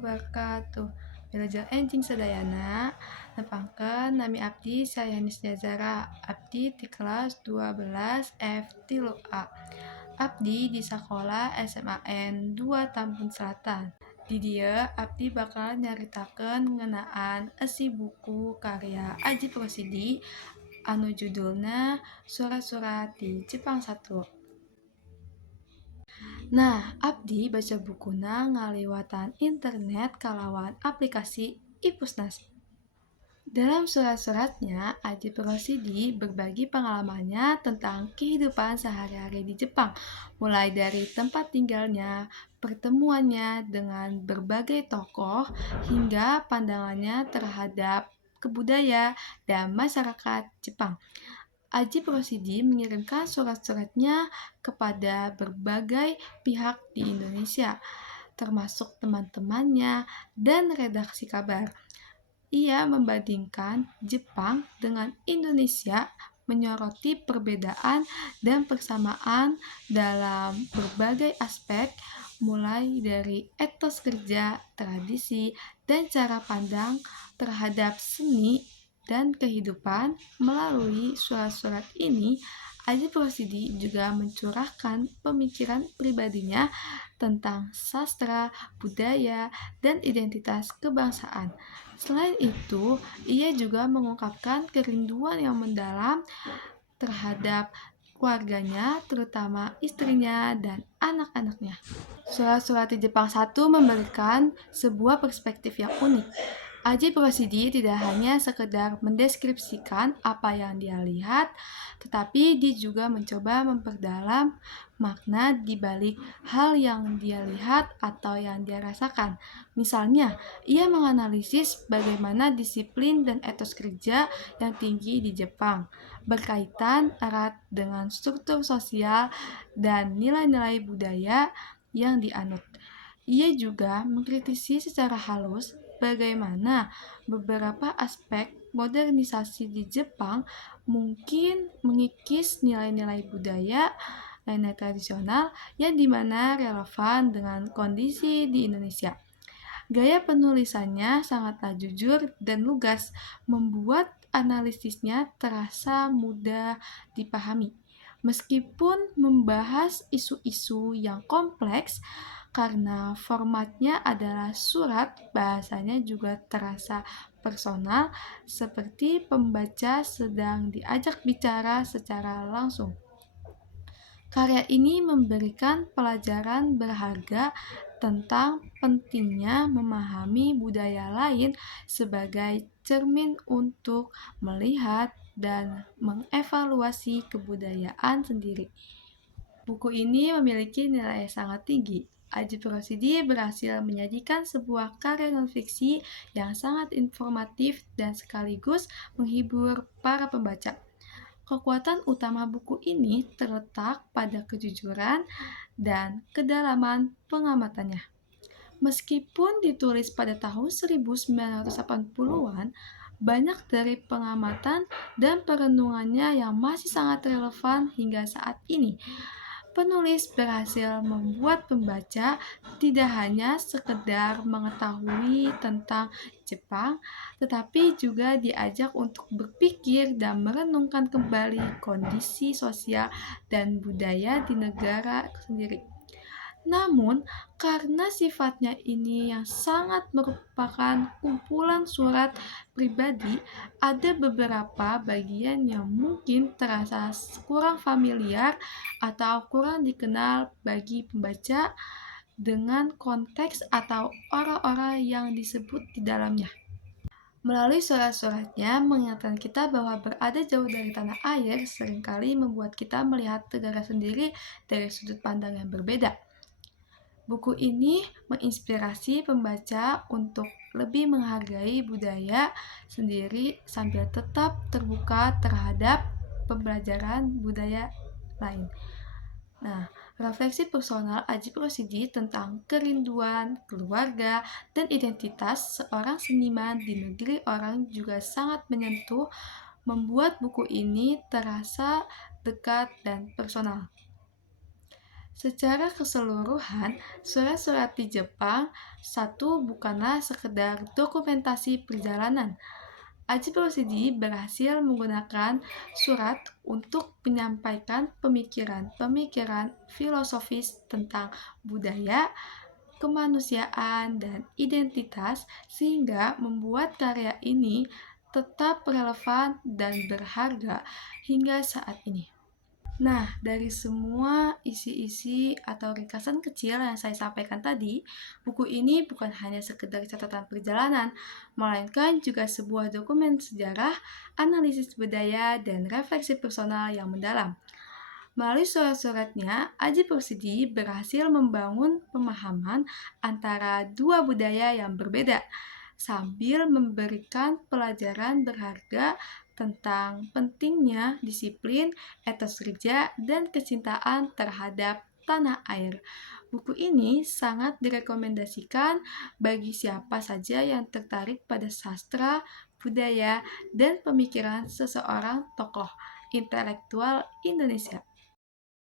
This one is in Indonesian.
wabarakatuh. Wilujeng enjing sadayana, nepangkeun nami abdi Sayanis Jazara. Abdi di kelas 12 F3A. Abdi di sekolah SMAN 2 Tambun Selatan. Di dia abdi bakal nyaritakeun ngeunaan esi buku karya Aji Prosidi anu judulna Surat-surat di Jepang 1. Nah, abdi baca bukuna ngaliwatan internet kalawan aplikasi Ipusnas. Dalam surat-suratnya, Aji Prosidi berbagi pengalamannya tentang kehidupan sehari-hari di Jepang, mulai dari tempat tinggalnya, pertemuannya dengan berbagai tokoh, hingga pandangannya terhadap kebudayaan dan masyarakat Jepang. Aji Prosidi mengirimkan surat-suratnya kepada berbagai pihak di Indonesia, termasuk teman-temannya dan redaksi kabar. Ia membandingkan Jepang dengan Indonesia, menyoroti perbedaan dan persamaan dalam berbagai aspek, mulai dari etos kerja, tradisi, dan cara pandang terhadap seni dan kehidupan. Melalui surat-surat ini, Aji Prosidi juga mencurahkan pemikiran pribadinya tentang sastra, budaya, dan identitas kebangsaan. Selain itu, ia juga mengungkapkan kerinduan yang mendalam terhadap keluarganya, terutama istrinya dan anak-anaknya. Surat-surat di Jepang 1 memberikan sebuah perspektif yang unik. Aji Prosidi tidak hanya sekedar mendeskripsikan apa yang dia lihat, tetapi dia juga mencoba memperdalam makna di balik hal yang dia lihat atau yang dia rasakan. Misalnya, ia menganalisis bagaimana disiplin dan etos kerja yang tinggi di Jepang berkaitan erat dengan struktur sosial dan nilai-nilai budaya yang dianut. Ia juga mengkritisi secara halus bagaimana beberapa aspek modernisasi di Jepang mungkin mengikis nilai-nilai budaya nilai tradisional yang dimana relevan dengan kondisi di Indonesia. Gaya penulisannya sangatlah jujur dan lugas, membuat analisisnya terasa mudah dipahami. Meskipun membahas isu-isu yang kompleks, karena formatnya adalah surat, bahasanya juga terasa personal, seperti pembaca sedang diajak bicara secara langsung. Karya ini memberikan pelajaran berharga tentang pentingnya memahami budaya lain sebagai cermin untuk melihat dan mengevaluasi kebudayaan sendiri. Buku ini memiliki nilai yang sangat tinggi. Aji Prosidi berhasil menyajikan sebuah karya non-fiksi yang sangat informatif dan sekaligus menghibur para pembaca. Kekuatan utama buku ini terletak pada kejujuran dan kedalaman pengamatannya. Meskipun ditulis pada tahun 1980-an, banyak dari pengamatan dan perenungannya yang masih sangat relevan hingga saat ini. Penulis berhasil membuat pembaca tidak hanya sekedar mengetahui tentang Jepang, tetapi juga diajak untuk berpikir dan merenungkan kembali kondisi sosial dan budaya di negara sendiri. Namun, karena sifatnya ini yang sangat merupakan kumpulan surat pribadi, ada beberapa bagian yang mungkin terasa kurang familiar atau kurang dikenal bagi pembaca dengan konteks atau orang-orang yang disebut di dalamnya. Melalui surat-suratnya mengingatkan kita bahwa berada jauh dari tanah air seringkali membuat kita melihat negara sendiri dari sudut pandang yang berbeda. Buku ini menginspirasi pembaca untuk lebih menghargai budaya sendiri sambil tetap terbuka terhadap pembelajaran budaya lain. Nah, refleksi personal Aji Prosidi tentang kerinduan, keluarga, dan identitas seorang seniman di negeri orang juga sangat menyentuh, membuat buku ini terasa dekat dan personal. Secara keseluruhan, surat-surat di Jepang satu bukanlah sekedar dokumentasi perjalanan. Ajip Rosidi berhasil menggunakan surat untuk menyampaikan pemikiran-pemikiran filosofis tentang budaya, kemanusiaan, dan identitas sehingga membuat karya ini tetap relevan dan berharga hingga saat ini. Nah, dari semua isi-isi atau ringkasan kecil yang saya sampaikan tadi, buku ini bukan hanya sekedar catatan perjalanan, melainkan juga sebuah dokumen sejarah, analisis budaya, dan refleksi personal yang mendalam. Melalui surat-suratnya, Aji Persidi berhasil membangun pemahaman antara dua budaya yang berbeda, sambil memberikan pelajaran berharga tentang pentingnya disiplin, etos kerja, dan kecintaan terhadap tanah air. Buku ini sangat direkomendasikan bagi siapa saja yang tertarik pada sastra, budaya, dan pemikiran seseorang tokoh intelektual Indonesia.